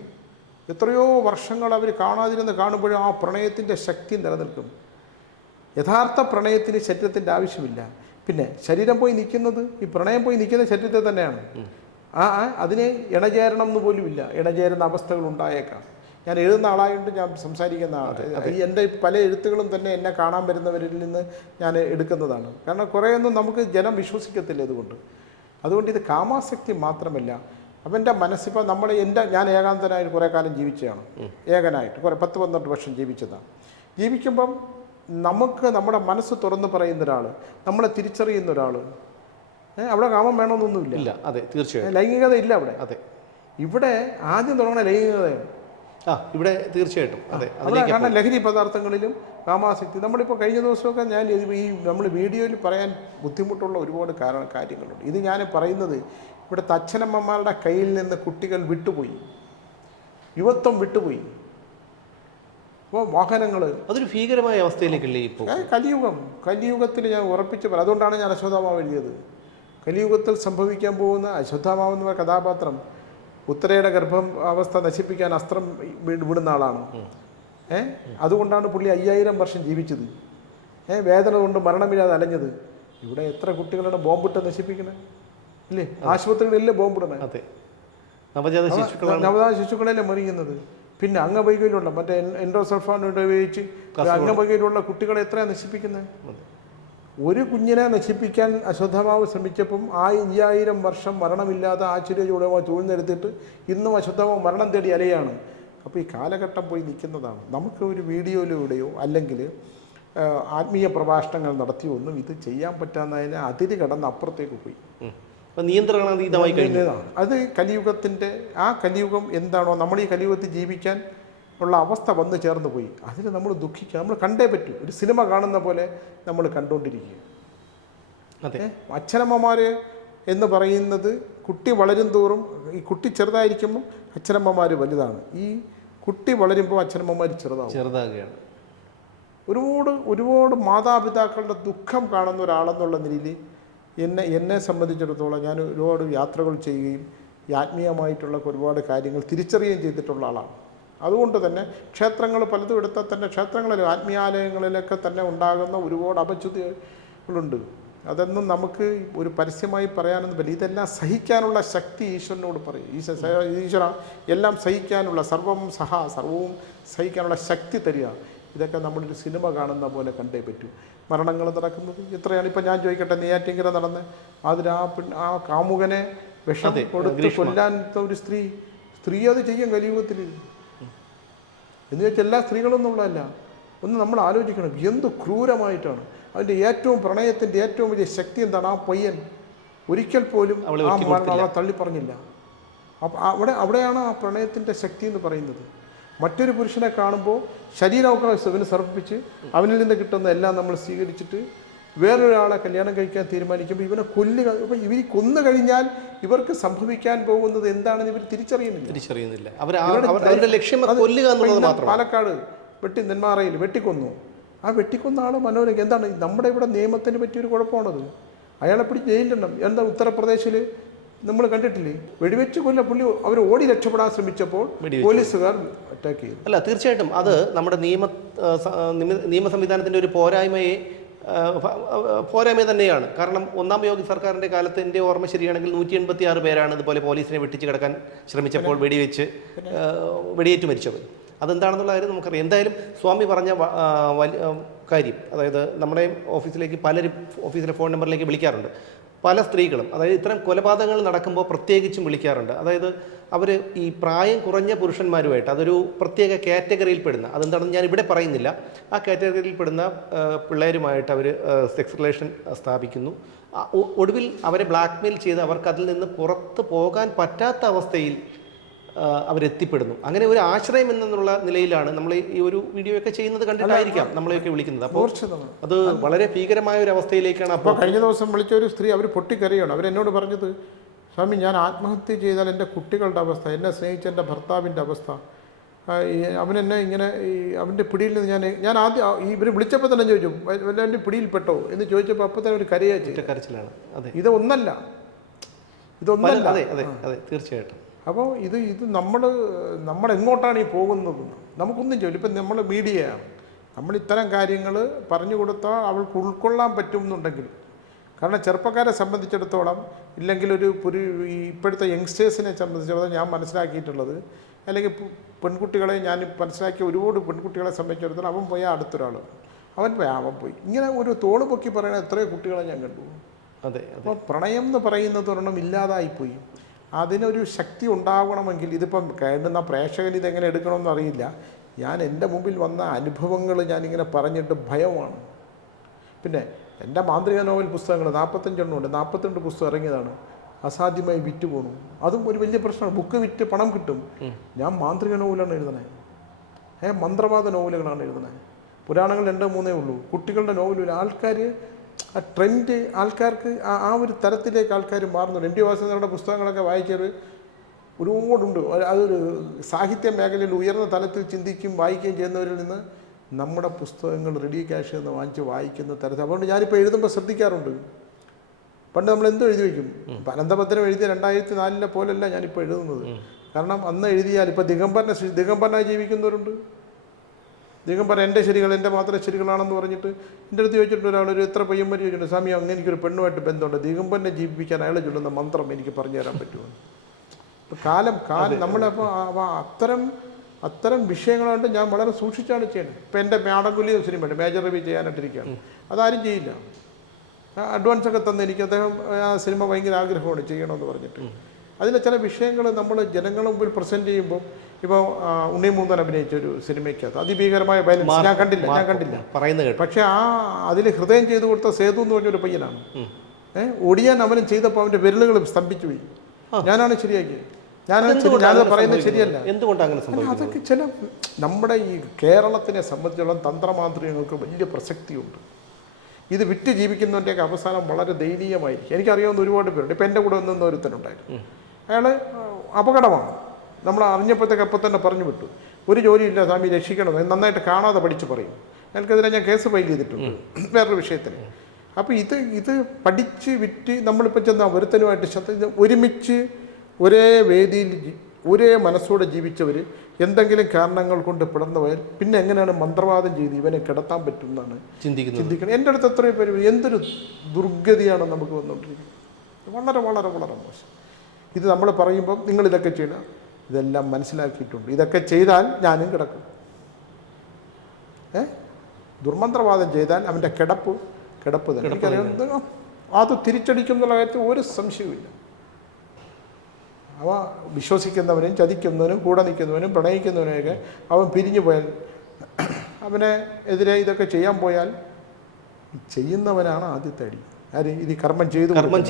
എത്രയോ വർഷങ്ങൾ അവർ കാണാതിരുന്ന് കാണുമ്പോഴും ആ പ്രണയത്തിൻ്റെ ശക്തി നിലനിൽക്കും. യഥാർത്ഥ പ്രണയത്തിന് ശരീരത്തിൻ്റെ ആവശ്യമില്ല. പിന്നെ ശരീരം പോയി നിൽക്കുന്നത്, ഈ പ്രണയം പോയി നിൽക്കുന്ന ശരീരത്തിൽ തന്നെയാണ്. അതിനെ ഇണചേരണം എന്ന് പോലുമില്ല, ഇണചേരുന്ന അവസ്ഥകൾ ഉണ്ടായേക്കാം. ഞാൻ എഴുതുന്ന ആളായതുകൊണ്ട് ഞാൻ സംസാരിക്കുന്ന ആളാണ്. ഈ എൻ്റെ പല എഴുത്തുകളും തന്നെ എന്നെ കാണാൻ വരുന്നവരിൽ നിന്ന് ഞാൻ എടുക്കുന്നതാണ്. കാരണം കുറേയൊന്നും നമുക്ക് ജനം വിശ്വസിക്കത്തില്ല. ഇതുകൊണ്ട് അതുകൊണ്ട് ഇത് കാമാസക്തി മാത്രമല്ല, അവൻ്റെ മനസ്സിപ്പോൾ ഞാൻ ഏകാന്തനായിട്ട് കുറേ കാലം ജീവിച്ചതാണ്, ഏകനായിട്ട് 10-12 വർഷം ജീവിച്ചതാണ്. ജീവിക്കുമ്പം നമുക്ക് നമ്മുടെ മനസ്സ് തുറന്ന് പറയുന്ന ഒരാൾ, നമ്മളെ തിരിച്ചറിയുന്ന ഒരാൾ, അവിടെ കാമം വേണമെന്നൊന്നുമില്ല. ഇല്ല, അതെ, തീർച്ചയായും ലൈംഗികത ഇല്ല അവിടെ. അതെ, ഇവിടെ ആദ്യം തുടങ്ങുന്ന ലൈംഗികതയാണ്. ഇവിടെ തീർച്ചയായിട്ടും അതെ. കാരണം ലഹരി പദാർത്ഥങ്ങളിലും കാമാസക്തി. നമ്മളിപ്പോൾ കഴിഞ്ഞ ദിവസമൊക്കെ നമ്മൾ വീഡിയോയിൽ പറയാൻ ബുദ്ധിമുട്ടുള്ള ഒരുപാട് കാര്യങ്ങളുണ്ട്. ഇത് ഞാൻ പറയുന്നത് ഇവിടുത്തെ അച്ഛനമ്മമാരുടെ കയ്യിൽ നിന്ന് കുട്ടികൾ വിട്ടുപോയി, യുവത്വം വിട്ടുപോയി. ഇപ്പോൾ വാഹനങ്ങൾ അതൊരു ഭീകരമായ അവസ്ഥയിലേക്കല്ലേ ഇപ്പോൾ? കലിയുഗത്തിൽ ഞാൻ ഉറപ്പിച്ച് പറയാം. അതുകൊണ്ടാണ് ഞാൻ അശ്വത്ഥാമാവ് എഴുതിയത്. കലിയുഗത്തിൽ സംഭവിക്കാൻ പോകുന്ന അശ്വത്ഥാമാവ് എന്ന കഥാപാത്രം ഉത്തരയുടെ ഗർഭാവസ്ഥ നശിപ്പിക്കാൻ അസ്ത്രം വിടുന്ന ആളാണ്. അതുകൊണ്ടാണ് പുള്ളി 5000 വർഷം ജീവിച്ചത്. വേദന കൊണ്ട് മരണമില്ലാതെ അലഞ്ഞത്. ഇവിടെ എത്ര കുട്ടികളുടെ ബോംബിട്ട് നശിപ്പിക്കണേ ഇല്ലേ? ആശുപത്രികളിലല്ലേ ബോംബിടണേ? നവജാത ശിശുക്കളല്ലേ മറിയുന്നത്? പിന്നെ അംഗവൈകല്യമുള്ള മറ്റേ എൻഡോസൾഫാൻ ഉപയോഗിച്ച് അംഗവൈകല്യമുള്ള കുട്ടികളെ എത്രയാണ് നശിപ്പിക്കുന്നത്? ഒരു കുഞ്ഞിനെ നശിപ്പിക്കാൻ അശ്വത്ഥമാവ് ശ്രമിച്ചപ്പം 5000 വർഷം മരണമില്ലാതെ ആശ്ചര്യചൂടോ ചൂഴ്ന്നെടുത്തിട്ട് ഇന്നും അശ്വത്ഥമാവ് മരണം തേടി അലയാണ്. അപ്പോൾ ഈ കാലഘട്ടം പോയി നിൽക്കുന്നതാണ്. നമുക്ക് ഒരു വീഡിയോയിലൂടെയോ അല്ലെങ്കിൽ ആത്മീയ പ്രഭാഷണങ്ങൾ നടത്തിയോ ഒന്നും ഇത് ചെയ്യാൻ പറ്റാത്തതിന് അതിര് കടന്ന് അപ്പുറത്തേക്ക് പോയി. നിയന്ത്രണാതീതമായി കഴിഞ്ഞതാണ്. അത് കലിയുഗത്തിൻ്റെ കലിയുഗം എന്താണോ, നമ്മൾ ഈ കലിയുഗത്തിൽ ജീവിക്കാൻ ഉള്ള അവസ്ഥ വന്നു ചേർന്ന് പോയി. അതിൽ നമ്മൾ ദുഃഖിക്കുക. നമ്മൾ കണ്ടേ പറ്റൂ. ഒരു സിനിമ കാണുന്ന പോലെ നമ്മൾ കണ്ടുകൊണ്ടിരിക്കുക. അതെ, അച്ഛനമ്മമാർ എന്ന് പറയുന്നത് കുട്ടി വളരും തോറും, ഈ കുട്ടി ചെറുതായിരിക്കുമ്പോൾ അച്ഛനമ്മമാർ വലുതാണ്, ഈ കുട്ടി വളരുമ്പോൾ അച്ഛനമ്മമാർ ചെറുതാകുകയാണ്. ഒരുപാട് മാതാപിതാക്കളുടെ ദുഃഖം കാണുന്ന ഒരാളെന്നുള്ള നിലയിൽ എന്നെ സംബന്ധിച്ചിടത്തോളം ഞാൻ ഒരുപാട് യാത്രകൾ ചെയ്യുകയും ഈ ആത്മീയമായിട്ടുള്ള ഒരുപാട് കാര്യങ്ങൾ തിരിച്ചറിയുകയും ചെയ്തിട്ടുള്ള ആളാണ്. അതുകൊണ്ട് തന്നെ ക്ഷേത്രങ്ങൾ പലതും എടുത്താൽ തന്നെ ക്ഷേത്രങ്ങളിലും ആത്മീയാലയങ്ങളിലൊക്കെ തന്നെ ഉണ്ടാകുന്ന ഒരുപാട് അപച്യുതികളുണ്ട്. അതൊന്നും നമുക്ക് ഒരു പരസ്യമായി പറയാനൊന്നും പറ്റില്ല. ഇതെല്ലാം സഹിക്കാനുള്ള ശക്തി ഈശ്വരനോട് പറയും. ഈശ്വര എല്ലാം സഹിക്കാനുള്ള സർവവും സഹിക്കാനുള്ള ശക്തി തരിക. ഇതൊക്കെ നമ്മളൊരു സിനിമ കാണുന്ന പോലെ കണ്ടേ പറ്റൂ. മരണങ്ങൾ നടക്കുന്നത് എത്രയാണ്. ഇപ്പം ഞാൻ ചോദിക്കട്ടെ, നെയ്യാറ്റിൻകര നടന്ന് അതിൽ ആ കാമുകനെ വിഷം കൊടുത്ത് കൊല്ലാൻ ഒരു സ്ത്രീ അത് ചെയ്യും കലിയുഗത്തിൽ. എന്ന് വെച്ചാൽ എല്ലാ സ്ത്രീകളൊന്നുമുള്ളതല്ല. ഒന്ന് നമ്മൾ ആലോചിക്കണം, എന്ത് ക്രൂരമായിട്ടാണ്. അതിൻ്റെ പ്രണയത്തിൻ്റെ ഏറ്റവും വലിയ ശക്തി എന്താണ്? ആ പയ്യൻ ഒരിക്കൽ പോലും അവളെ തള്ളിപ്പറഞ്ഞില്ല. അവിടെയാണ് ആ പ്രണയത്തിൻ്റെ ശക്തി എന്ന് പറയുന്നത്. മറ്റൊരു പുരുഷനെ കാണുമ്പോൾ ശരീരമൊക്കെ ഇവന് സമർപ്പിച്ച് അവനിൽ നിന്ന് കിട്ടുന്ന എല്ലാം നമ്മൾ സ്വീകരിച്ചിട്ട് വേറൊരാളെ കല്യാണം കഴിക്കാൻ തീരുമാനിക്കുമ്പോൾ ഇവനെ കൊല്ലുക. അപ്പോൾ ഇവർ കൊന്നു കഴിഞ്ഞാൽ ഇവർക്ക് സംഭവിക്കാൻ പോകുന്നത് എന്താണെന്ന് ഇവർ തിരിച്ചറിയുന്നില്ല. പാലക്കാട് നെന്മാറയിൽ വെട്ടിക്കൊന്നു. ആ വെട്ടിക്കൊന്ന ആൾ മനോരമ എന്താണ് നമ്മുടെ ഇവിടെ നിയമത്തിന് പറ്റിയൊരു കുഴപ്പമാണത്. അയാളെ പിടിച്ച് ജയിലിടണം. എന്താ ഉത്തർപ്രദേശിൽ നമ്മൾ കണ്ടിട്ടില്ലേ? വെടിവെച്ച് പുള്ളി അവർ ഓടി രക്ഷപ്പെടാൻ ശ്രമിച്ചപ്പോൾ പോലീസുകാർ അറ്റാക്ക് ചെയ്തു. അല്ല, തീർച്ചയായിട്ടും അത് നമ്മുടെ നിയമ സംവിധാനത്തിൻ്റെ ഒരു പോരായ്മ തന്നെയാണ്. കാരണം ഒന്നാം യോഗി സർക്കാരിൻ്റെ കാലത്ത് എൻ്റെ ഓർമ്മ ശരിയാണെങ്കിൽ 186 പേരാണ് ഇതുപോലെ പോലീസിനെ വെട്ടിച്ച് കിടക്കാൻ ശ്രമിച്ചപ്പോൾ വെടിയേറ്റ് മരിച്ചവർ. അതെന്താണെന്നുള്ള കാര്യം നമുക്കറിയാം. എന്തായാലും സ്വാമി പറഞ്ഞ കാര്യം, അതായത് നമ്മുടെ ഓഫീസിലേക്ക് പലരും ഓഫീസിലെ ഫോൺ നമ്പറിലേക്ക് വിളിക്കാറുണ്ട്. പല സ്ത്രീകളും, അതായത് ഇത്തരം കൊലപാതകങ്ങൾ നടക്കുമ്പോൾ പ്രത്യേകിച്ചും വിളിക്കാറുണ്ട്. അതായത് അവർ ഈ പ്രായം കുറഞ്ഞ പുരുഷന്മാരുമായിട്ട്, അതൊരു പ്രത്യേക കാറ്റഗറിയിൽപ്പെടുന്ന, അതെന്താണെന്ന് ഞാൻ ഇവിടെ പറയുന്നില്ല, ആ കാറ്റഗറിയിൽപ്പെടുന്ന പിള്ളേരുമായിട്ട് അവർ സെക്സ് റിലേഷൻ സ്ഥാപിക്കുന്നു. ഒടുവിൽ അവരെ ബ്ലാക്ക്മെയിൽ ചെയ്ത് അവർക്ക് അതിൽ നിന്ന് പുറത്ത് പോകാൻ പറ്റാത്ത അവസ്ഥയിൽ അവരെത്തിപ്പെടുന്നു. അങ്ങനെ ഒരു ആശ്രയം എന്നുള്ള നിലയിലാണ് നമ്മൾ ഈ ഒരു വീഡിയോ ഒക്കെ ചെയ്യുന്നത് കണ്ടിട്ടായിരിക്കാം നമ്മളെയൊക്കെ വിളിക്കുന്നത്. അപ്പോൾ അത് വളരെ ഭീകരമായ ഒരു അവസ്ഥയിലേക്കാണ്. അപ്പോൾ കഴിഞ്ഞ ദിവസം വിളിച്ച ഒരു സ്ത്രീ അവർ പൊട്ടിക്കരയാണ്. അവരെന്നോട് പറഞ്ഞത്, സ്വാമി ഞാൻ ആത്മഹത്യ ചെയ്താൽ എൻ്റെ കുട്ടികളുടെ അവസ്ഥ, എന്നെ സ്നേഹിച്ച എൻ്റെ ഭർത്താവിൻ്റെ അവസ്ഥ, അവനെന്നെ ഇങ്ങനെ അവൻ്റെ പിടിയിൽ നിന്ന് ഞാൻ ആദ്യം ഇവർ വിളിച്ചപ്പോൾ തന്നെ ചോദിച്ചു എൻ്റെ പിടിയിൽപ്പെട്ടോ എന്ന് ചോദിച്ചപ്പോൾ അപ്പോൾ തന്നെ ഒരു കരച്ചിലാണ്. ഇതൊന്നല്ല. അതെ അതെ അതെ, തീർച്ചയായിട്ടും. അപ്പോൾ ഇത് നമ്മൾ എങ്ങോട്ടാണ് ഈ പോകുന്നത് നമുക്കൊന്നും ചോദിക്കും. ഇപ്പം നമ്മൾ മീഡിയയാണ്, നമ്മൾ ഇത്തരം കാര്യങ്ങൾ പറഞ്ഞു കൊടുത്താൽ അവൾക്ക് ഉൾക്കൊള്ളാൻ പറ്റുമെന്നുണ്ടെങ്കിൽ. കാരണം ചെറുപ്പക്കാരെ സംബന്ധിച്ചിടത്തോളം, ഇല്ലെങ്കിൽ ഇപ്പോഴത്തെ യങ്സ്റ്റേഴ്സിനെ സംബന്ധിച്ചിടത്തോളം ഞാൻ മനസ്സിലാക്കിയിട്ടുള്ളത്, അല്ലെങ്കിൽ പെൺകുട്ടികളെ ഞാൻ മനസ്സിലാക്കിയ ഒരുപാട് പെൺകുട്ടികളെ സംബന്ധിച്ചിടത്തോളം അവൻ പോയാൽ അടുത്തൊരാൾ, അവൻ പോയി ഇങ്ങനെ ഒരു തോള് പൊക്കി പറയുന്ന എത്രയോ കുട്ടികളെ ഞാൻ കണ്ടു. അതെ. അപ്പോൾ പ്രണയം എന്ന് പറയുന്നത് ഒരെണ്ണം ഇല്ലാതായിപ്പോയി. അതിനൊരു ശക്തി ഉണ്ടാവണമെങ്കിൽ ഇതിപ്പം കേൾക്കുന്ന പ്രേക്ഷകൻ ഇതെങ്ങനെ എടുക്കണമെന്ന് അറിയില്ല. ഞാൻ എൻ്റെ മുമ്പിൽ വന്ന അനുഭവങ്ങൾ ഞാനിങ്ങനെ പറഞ്ഞിട്ട് ഭയമാണ്. പിന്നെ എൻ്റെ മാന്ത്രിക നോവൽ പുസ്തകങ്ങൾ 45 ഉണ്ട്, 42 പുസ്തകം ഇറങ്ങിയതാണ്. അസാധ്യമായി വിറ്റ് പോണു. അതും ഒരു വലിയ പ്രശ്നമാണ്. ബുക്ക് വിറ്റ് പണം കിട്ടും. ഞാൻ മാന്ത്രിക നോവലാണ് എഴുതണേ, മന്ത്രവാദ നോവലുകളാണ് എഴുതണേ. പുരാണങ്ങൾ 2-3 ഉള്ളൂ. കുട്ടികളുടെ നോവലിൽ ആൾക്കാർ ആ ട്രെൻഡ് ആൾക്കാർക്ക് ആ ഒരു തരത്തിലേക്ക് ആൾക്കാർ മാറുന്നുണ്ട്. എം ടി വാസുദേവരുടെ പുസ്തകങ്ങളൊക്കെ വായിച്ചത് ഒരുപാടുണ്ട്. അതൊരു സാഹിത്യ മേഖലയിൽ ഉയർന്ന തലത്തിൽ ചിന്തിക്കുകയും വായിക്കുകയും ചെയ്യുന്നവരിൽ നിന്ന് നമ്മുടെ പുസ്തകങ്ങൾ റെഡി ക്യാഷ് എന്ന് വാങ്ങിച്ച് വായിക്കുന്ന തരത്തിൽ. അതുകൊണ്ട് ഞാനിപ്പോൾ എഴുതുമ്പോൾ ശ്രദ്ധിക്കാറുണ്ട്. പണ്ട് നമ്മൾ എന്തോ എഴുതി വയ്ക്കും. അനന്തപത്രം എഴുതിയ 2004 പോലല്ല ഞാനിപ്പോൾ എഴുതുന്നത്. കാരണം അന്ന് എഴുതിയാൽ ഇപ്പോൾ ദിഗംബരനായി ജീവിക്കുന്നവരുണ്ട്. ദിഗംബരൻ എൻ്റെ ശരികൾ എൻ്റെ മാത്രം ശരികളാണെന്ന് പറഞ്ഞിട്ട് എൻ്റെ അടുത്ത് ചോദിച്ചിട്ടുണ്ട് ഒരാളൊരു എത്ര പയ്യന്മാർ ചോദിച്ചിട്ടുണ്ട്, സ്വാമി അങ്ങനെ എനിക്കൊരു പെണ്ണുമായിട്ട് ബന്ധമുണ്ട്, ദിഗംബരനെ ജീവിപ്പിക്കാൻ അയാളെ ചൊല്ലുന്ന മന്ത്രം എനിക്ക് പറഞ്ഞു തരാൻ പറ്റുമോ? ഇപ്പോൾ കാലം നമ്മളപ്പോൾ അത്തരം വിഷയങ്ങളുണ്ട്. ഞാൻ വളരെ സൂക്ഷിച്ചാണ് ചെയ്യുന്നത്. ഇപ്പം എൻ്റെ മാടൻകുലി സിനിമയുണ്ട്, മേജർ റിവ്യൂ ചെയ്യാനായിട്ടിരിക്കുകയാണ്. അതാരും ചെയ്യില്ല. അഡ്വാൻസ് ഒക്കെ തന്ന് എനിക്ക് അദ്ദേഹം ആ സിനിമ ഭയങ്കര ആഗ്രഹമാണ് ചെയ്യണമെന്ന് പറഞ്ഞിട്ട്. അതിലെ ചില വിഷയങ്ങൾ നമ്മൾ ജനങ്ങളുടെ മുമ്പിൽ പ്രസൻറ്റ് ചെയ്യുമ്പോൾ, ഇപ്പോൾ ഉണ്ണിമൂന്നൻ അഭിനയിച്ച ഒരു സിനിമയ്ക്കകത്ത് അതിഭീകരമായ വയലൻസ് ഞാൻ കണ്ടില്ല പറയുന്നത്. പക്ഷേ അതിൽ ഹൃദയം ചെയ്തു കൊടുത്ത സേതു എന്ന് പറഞ്ഞൊരു പയ്യനാണ്. ഒടിയാൻ അവനും ചെയ്തപ്പോൾ അവൻ്റെ വിരലുകൾ സ്തംഭിച്ചു പോയി. ഞാനാണ് ശരിയാക്കിയത്. ഞാനത് പറയുന്നത് ശരിയല്ല. എന്തുകൊണ്ടാണ് അതൊക്കെ ചില നമ്മുടെ ഈ കേരളത്തിനെ സംബന്ധിച്ചിടത്തോളം തന്ത്രമാന്ത്രികങ്ങൾക്ക് വലിയ പ്രസക്തിയുണ്ട്. ഇത് വിറ്റ് ജീവിക്കുന്നവൻ്റെയൊക്കെ അവസാനം വളരെ ദയനീയമായിരിക്കും. എനിക്കറിയാവുന്ന ഒരുപാട് പേരുണ്ട്. ഇപ്പം എൻ്റെ കൂടെ നിന്ന ഒരുത്തനുണ്ടായിരുന്നു. അയാൾ അപകടമാണ്. നമ്മൾ അറിഞ്ഞപ്പോഴത്തേക്ക് അപ്പം തന്നെ പറഞ്ഞു വിട്ടു. ഒരു ജോലിയില്ല സ്വാമി രക്ഷിക്കണം, നന്നായിട്ട് കാണാതെ പഠിച്ച് പറയും. അയാൾക്കെതിരെ ഞാൻ കേസ് ഫയൽ ചെയ്തിട്ടുണ്ട് വേറൊരു വിഷയത്തിന്. അപ്പോൾ ഇത് പഠിച്ച് വിറ്റ് നമ്മളിപ്പോൾ ചെന്ന ഒരുത്തനുമായിട്ട് ഒരുമിച്ച് ഒരേ വേദിയിൽ ഒരേ മനസ്സോടെ ജീവിച്ചവർ എന്തെങ്കിലും കാരണങ്ങൾ കൊണ്ട് പിളർന്നവർ പിന്നെ എങ്ങനെയാണ് മന്ത്രവാദം ചെയ്ത് ഇവനെ കിടത്താൻ പറ്റും എന്നാണ് ചിന്തിക്കണം. എൻ്റെ അടുത്ത് എത്രയോ പേര് എന്തൊരു ദുർഗതിയാണ് നമുക്ക് വന്നുകൊണ്ടിരിക്കുന്നത്. വളരെ വളരെ വളരെ മോശം. ഇത് നമ്മൾ പറയുമ്പം നിങ്ങളിതൊക്കെ ചെയ്യണം, ഇതെല്ലാം മനസ്സിലാക്കിയിട്ടുണ്ട്. ഇതൊക്കെ ചെയ്താൽ ഞാനും കിടക്കും. ദുർമന്ത്രവാദം ചെയ്താൽ അവൻ്റെ കിടപ്പ് തന്നെ. എനിക്കറിയാം അത് തിരിച്ചടിക്കും എന്നുള്ള കാര്യത്തിൽ ഒരു സംശയവുമില്ല. അവ വിശ്വസിക്കുന്നവനും ചതിക്കുന്നവനും കൂടെ നിൽക്കുന്നവനും പ്രണയിക്കുന്നവനെയൊക്കെ അവൻ പിരിഞ്ഞു പോയാൽ, അവനെ എതിരെ ഇതൊക്കെ ചെയ്യാൻ പോയാൽ ചെയ്യുന്നവനാണ് ആദ്യത്തെ അടി. ആര് ഇത് കർമ്മം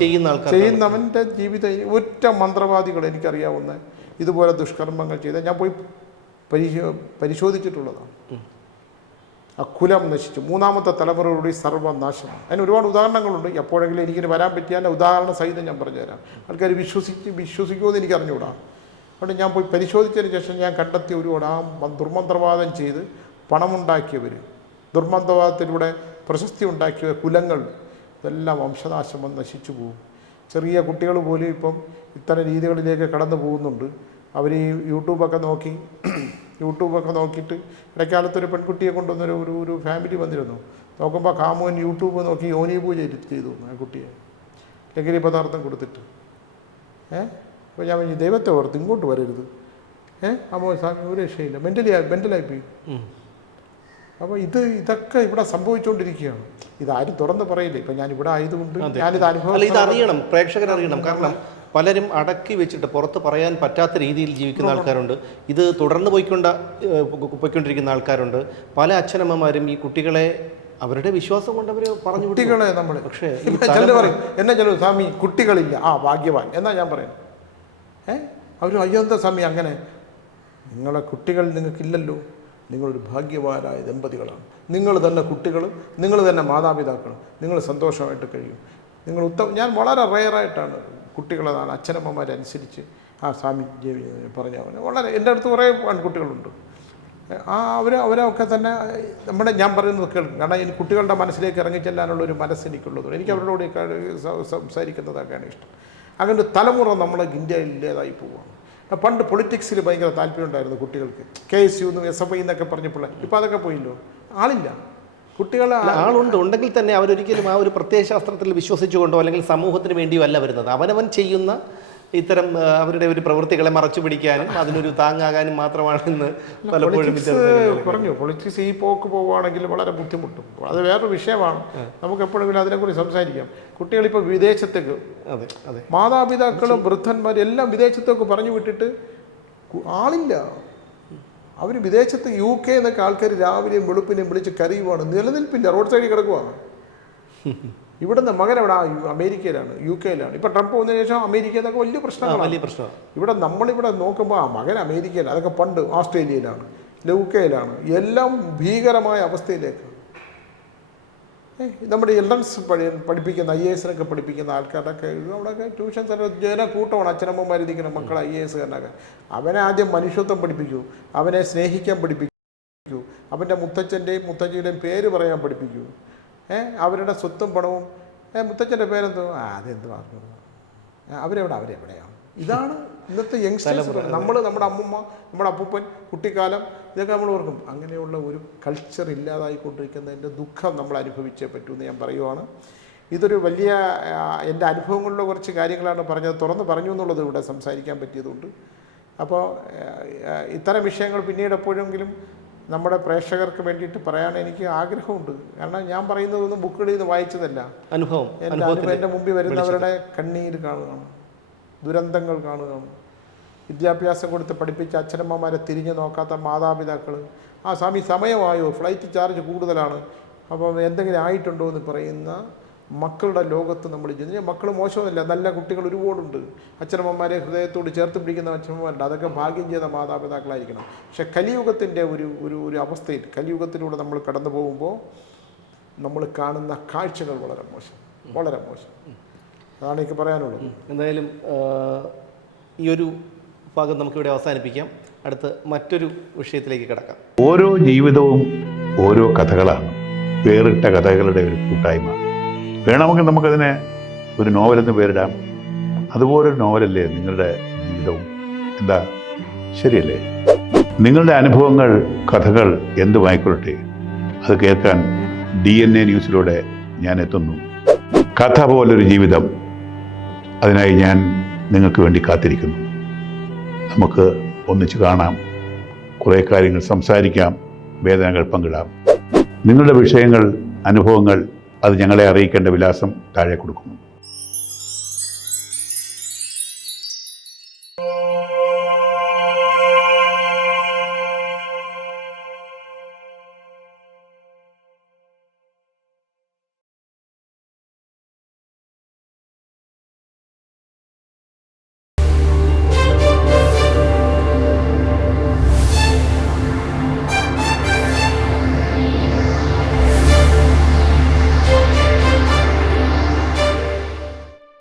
ചെയ്യുന്നവൻ്റെ ജീവിതം. ഒറ്റ മന്ത്രവാദികൾ എനിക്കറിയാവുന്ന ഇതുപോലെ ദുഷ്കർമ്മങ്ങൾ ചെയ്ത ഞാൻ പോയി പരിശോധിച്ചിട്ടുള്ളതാണ്. ആ കുലം നശിച്ചു. 3ാമത്തെ തലമുറയോടുകൂടി സർവനാശമാണ്. അതിന് ഒരുപാട് ഉദാഹരണങ്ങളുണ്ട്. എപ്പോഴെങ്കിലും എനിക്കിന് വരാൻ പറ്റിയാൽ ഉദാഹരണ സഹിതം ഞാൻ പറഞ്ഞുതരാം. ആൾക്കാർ വിശ്വസിക്കുമോ എന്ന് എനിക്ക് അറിഞ്ഞുകൂടാ. അതുകൊണ്ട് ഞാൻ പോയി പരിശോധിച്ചതിന് ശേഷം ഞാൻ കണ്ടെത്തിയ ഒരുപാട് ആ ദുർമന്ത്രവാദം ചെയ്ത് പണമുണ്ടാക്കിയവർ, ദുർമന്ത്രവാദത്തിലൂടെ പ്രശസ്തി ഉണ്ടാക്കിയ കുലങ്ങൾ, ഇതെല്ലാം വംശനാശം വന്ന് നശിച്ചു പോകും. ചെറിയ കുട്ടികൾ പോലും ഇപ്പം ഇത്തരം രീതികളിലേക്ക് കടന്നു പോകുന്നുണ്ട്. അവർ ഈ യൂട്യൂബൊക്കെ നോക്കിയിട്ട് ഇടയ്ക്കാലത്തൊരു പെൺകുട്ടിയെ കൊണ്ടുവന്നൊരു ഒരു ഫാമിലി വന്നിരുന്നു. നോക്കുമ്പോൾ കാമുകൻ യൂട്യൂബ് നോക്കി യോനി പൂജ ചെയ്തു ആ കുട്ടിയെ ലഹരി പദാർത്ഥം കൊടുത്തിട്ട്. അപ്പോൾ ഞാൻ പറഞ്ഞു ദൈവത്തെ ഓർത്ത് ഇങ്ങോട്ട് വരരുത്. അപ്പോൾ ഒരു രക്ഷയില്ല, മെൻ്റലായിപ്പോയി. അപ്പോൾ ഇതൊക്കെ ഇവിടെ സംഭവിച്ചുകൊണ്ടിരിക്കുകയാണ്. ഇതാരും തുറന്ന് പറയില്ല. ഇപ്പം ഞാൻ ഇവിടെ ആയതുകൊണ്ട് ഞാനിത് അനുഭവം ഇതറിയണം, പ്രേക്ഷകരറിയണം. കാരണം പലരും അടക്കി വെച്ചിട്ട് പുറത്ത് പറയാൻ പറ്റാത്ത രീതിയിൽ ജീവിക്കുന്ന ആൾക്കാരുണ്ട്. ഇത് തുടർന്ന് പോയിക്കൊണ്ടിരിക്കുന്ന ആൾക്കാരുണ്ട്. പല അച്ഛനമ്മമാരും ഈ കുട്ടികളെ അവരുടെ വിശ്വാസം കൊണ്ട് അവർ പറഞ്ഞു കുട്ടികളെ നമ്മൾ പക്ഷേ പറയും എന്നെ ചില സ്വാമി കുട്ടികളില്ല, ഭാഗ്യവാൻ എന്നാ ഞാൻ പറയുന്നത്. അവർ അയ്യോ സ്വാമി അങ്ങനെ, നിങ്ങളെ കുട്ടികൾ നിങ്ങൾക്കില്ലല്ലോ, നിങ്ങളൊരു ഭാഗ്യവാനായ ദമ്പതികളാണ്. നിങ്ങൾ തന്നെ കുട്ടികളും നിങ്ങൾ തന്നെ മാതാപിതാക്കളും, നിങ്ങൾ സന്തോഷമായിട്ട് കഴിയും. നിങ്ങൾ ഞാൻ വളരെ റെയറായിട്ടാണ് കുട്ടികളെന്നാണ് അച്ഛനമ്മമാരനുസരിച്ച് സ്വാമി പറഞ്ഞ വളരെ എൻ്റെ അടുത്ത് കുറേ ആൺകുട്ടികളുണ്ട്. അവരൊക്കെ തന്നെ ഞാൻ പറയുന്നത് കേൾക്കും. കാരണം എനിക്ക് കുട്ടികളുടെ മനസ്സിലേക്ക് ഇറങ്ങിച്ചെല്ലാനുള്ള ഒരു മനസ്സ് എനിക്കുള്ളത്. എനിക്ക് അവരോട് സംസാരിക്കുന്നതൊക്കെയാണ് ഇഷ്ടം. അങ്ങനെ തലമുറ നമ്മളെ ഇന്ത്യയിൽ ഇല്ലാതായി പോവുകയാണ്. പണ്ട് പൊളിറ്റിക്സിൽ ഭയങ്കര താല്പര്യം ഉണ്ടായിരുന്നു കുട്ടികൾക്ക്. KSU SFI എന്നൊക്കെ പറഞ്ഞപ്പോൾ ഇപ്പോൾ അതൊക്കെ പോയില്ലോ. ആളില്ല. ഉണ്ടെങ്കിൽ തന്നെ അവരൊരിക്കലും ആ ഒരു പ്രത്യയശാസ്ത്രത്തിൽ വിശ്വസിച്ചുകൊണ്ടോ അല്ലെങ്കിൽ സമൂഹത്തിന് വേണ്ടിയോ അല്ല വരുന്നത്. അവനവൻ ചെയ്യുന്ന ഇത്തരം അവരുടെ ഒരു പ്രവൃത്തികളെ മറച്ചു പിടിക്കാനും അതിനൊരു താങ്ങാകാനും മാത്രമാണ് ഇന്ന് പലപ്പോഴും പറഞ്ഞു. പൊളിറ്റിക്സ് ഈ പോക്ക് പോവുകയാണെങ്കിൽ വളരെ ബുദ്ധിമുട്ടും. അത് വേറൊരു വിഷയമാണ്, നമുക്ക് എപ്പോഴെങ്കിലും അതിനെക്കുറിച്ച് സംസാരിക്കാം. കുട്ടികളിപ്പോൾ വിദേശത്തേക്ക്, അതെ അതെ, മാതാപിതാക്കളും വൃദ്ധന്മാരും എല്ലാം വിദേശത്തേക്ക് പറഞ്ഞു വിട്ടിട്ട് ആളില്ല. അവർ വിദേശത്ത് UK എന്നൊക്കെ ആൾക്കാർ രാവിലെയും വെളുപ്പിനെയും വിളിച്ച് കരയുവാണ്, നിലനിൽപ്പില്ല, റോഡ് സൈഡിൽ കിടക്കുവാണ്. ഇവിടുന്ന് മകൻ അവിടെ അമേരിക്കയിലാണ്, UK ഇപ്പം ട്രംപ് വന്നതിന് ശേഷം അമേരിക്ക എന്നൊക്കെ വലിയ പ്രശ്നമാണ്. ഇവിടെ നമ്മളിവിടെ നോക്കുമ്പോൾ ആ മകൻ അമേരിക്കയിൽ, അതൊക്കെ പണ്ട് ഓസ്ട്രേലിയയിലാണ്, UK എല്ലാം ഭീകരമായ അവസ്ഥയിലേക്ക്. നമ്മുടെ എൽഡൻസ് പഠിപ്പിക്കുന്ന IAS പഠിപ്പിക്കുന്ന ആൾക്കാരൊക്കെ അവിടെയൊക്കെ ട്യൂഷൻ സെൻ്റർ ജനക്കൂട്ടമാണ്, അച്ഛനമ്മമാരിരിക്കുന്ന മക്കൾ IAS കാരനൊക്കെ. അവനെ ആദ്യം മനുഷ്യത്വം പഠിപ്പിക്കൂ, അവനെ സ്നേഹിക്കാൻ പഠിപ്പിക്കൂ, അവൻ്റെ മുത്തച്ഛൻ്റെയും മുത്തച്ഛയുടെയും പേര് പറയാൻ പഠിപ്പിക്കൂ. അവരുടെ സ്വത്തും പണവും, മുത്തച്ഛൻ്റെ പേരെന്തോ, അതെന്ത് പറഞ്ഞു, അവരെവിടെയാണ്. ഇതാണ് ഇന്നത്തെ യങ്സ്റ്റേഴ്സ്. നമ്മുടെ അമ്മൂമ്മ, നമ്മുടെ അപ്പൂപ്പൻ, കുട്ടിക്കാലം, ഇതൊക്കെ നമ്മൾ ഓർക്കും. അങ്ങനെയുള്ള ഒരു കൾച്ചർ ഇല്ലാതായിക്കൊണ്ടിരിക്കുന്നതിൻ്റെ ദുഃഖം നമ്മൾ അനുഭവിച്ചേ പറ്റൂ എന്ന് ഞാൻ പറയുവാണ്. ഇതൊരു വലിയ എൻ്റെ അനുഭവങ്ങളിലെ കുറച്ച് കാര്യങ്ങളാണ് പറഞ്ഞത്, തുറന്ന് പറഞ്ഞു എന്നുള്ളത് ഇവിടെ സംസാരിക്കാൻ പറ്റിയതുകൊണ്ട്. അപ്പോൾ ഇത്തരം വിഷയങ്ങൾ പിന്നീട് എപ്പോഴെങ്കിലും നമ്മുടെ പ്രേക്ഷകർക്ക് വേണ്ടിയിട്ട് പറയാൻ എനിക്ക് ആഗ്രഹമുണ്ട്. കാരണം ഞാൻ പറയുന്നതൊന്നും ബുക്കുകളിൽ നിന്ന് വായിച്ചതല്ല, അനുഭവം. എൻ്റെ മുമ്പിൽ വരുന്നവരുടെ കണ്ണീര് കാണുകയാണ്, ദുരന്തങ്ങൾ കാണുകയാണ്, വിദ്യാഭ്യാസം കൊടുത്ത് പഠിപ്പിച്ച അച്ഛനമ്മമാരെ തിരിഞ്ഞു നോക്കാത്ത മാതാപിതാക്കൾ. സ്വാമി സമയമായോ, ഫ്ലൈറ്റ് ചാർജ് കൂടുതലാണ്, അപ്പോൾ എന്തെങ്കിലും ആയിട്ടുണ്ടോ എന്ന് പറയുന്ന മക്കളുടെ ലോകത്ത് നമ്മൾ ജനിച്ച മക്കൾ മോശമൊന്നുമില്ല, നല്ല കുട്ടികൾ ഒരുപാടുണ്ട്. അച്ഛനമ്മമാരെ ഹൃദയത്തോട് ചേർത്ത് പിടിക്കുന്ന അച്ഛനമ്മമാരുണ്ട്, അതൊക്കെ ഭാഗ്യം ചെയ്ത മാതാപിതാക്കളായിരിക്കണം. പക്ഷെ കലിയുഗത്തിൻ്റെ ഒരു അവസ്ഥയിൽ, കലിയുഗത്തിലൂടെ നമ്മൾ കടന്നു പോകുമ്പോൾ നമ്മൾ കാണുന്ന കാഴ്ചകൾ വളരെ മോശം, വളരെ മോശം. അതാണ് എനിക്ക് പറയാനുള്ളത്. എന്തായാലും ഈ ഒരു ഭാഗം നമുക്കിവിടെ അവസാനിപ്പിക്കാം. അടുത്ത് മറ്റൊരു വിഷയത്തിലേക്ക് കിടക്കാം. ഓരോ ജീവിതവും ഓരോ കഥകളാണ്, വേറിട്ട കഥകളുടെ ഒരു കൂട്ടായ്മ. വേണമെങ്കിൽ നമുക്കതിനെ ഒരു നോവലെന്ന് പേരിടാം. അതുപോലൊരു നോവലല്ലേ നിങ്ങളുടെ ജീവിതവും? എന്താ, ശരിയല്ലേ? നിങ്ങളുടെ അനുഭവങ്ങൾ, കഥകൾ എന്തുമായിക്കൊള്ളട്ടെ, അത് കേൾക്കാൻ DNA ന്യൂസിലൂടെ ഞാൻ എത്തുന്നു. കഥ പോലൊരു ജീവിതം, അതിനായി ഞാൻ നിങ്ങൾക്ക് വേണ്ടി കാത്തിരിക്കുന്നു. നമുക്ക് ഒന്നിച്ച് കാണാം, കുറേ കാര്യങ്ങൾ സംസാരിക്കാം, വേദനകൾ പങ്കിടാം. നിങ്ങളുടെ വിഷയങ്ങൾ, അനുഭവങ്ങൾ അത് ഞങ്ങളെ അറിയിക്കേണ്ട വിലാസം താഴെ കൊടുക്കുന്നു.